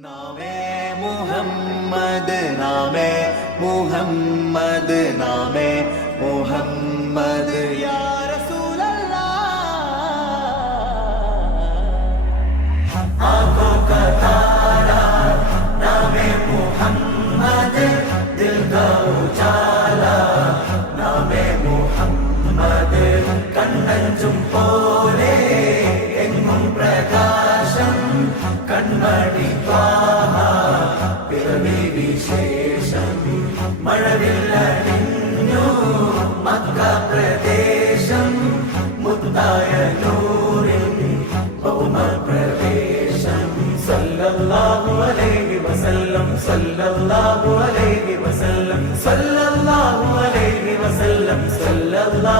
நாமே முஹம்மது நாமே முஹம்மது நாமே முஹம்மது. யார சூழல்லா ஆகோ கதாரா நாமே முஹம்மது தில் கா உஜாலா நாமே முஹம்மது கண்ணஞ்சும் போலே. எங்கும் பிரகாசம் கண்மணி பா വിശേഷം മഴവില്ല നിന്നു മക്ക പ്രദേശം മുത്തായ നൂറിൻ ബഹുമ പ്രവേശം സല്ലല്ലാഹു അലൈഹി വസല്ലം സല്ലല്ലാഹു അലൈഹി വസല്ലം സല്ലല്ലാഹു അലൈഹി വസല്ലം സല്ലല്ലാഹു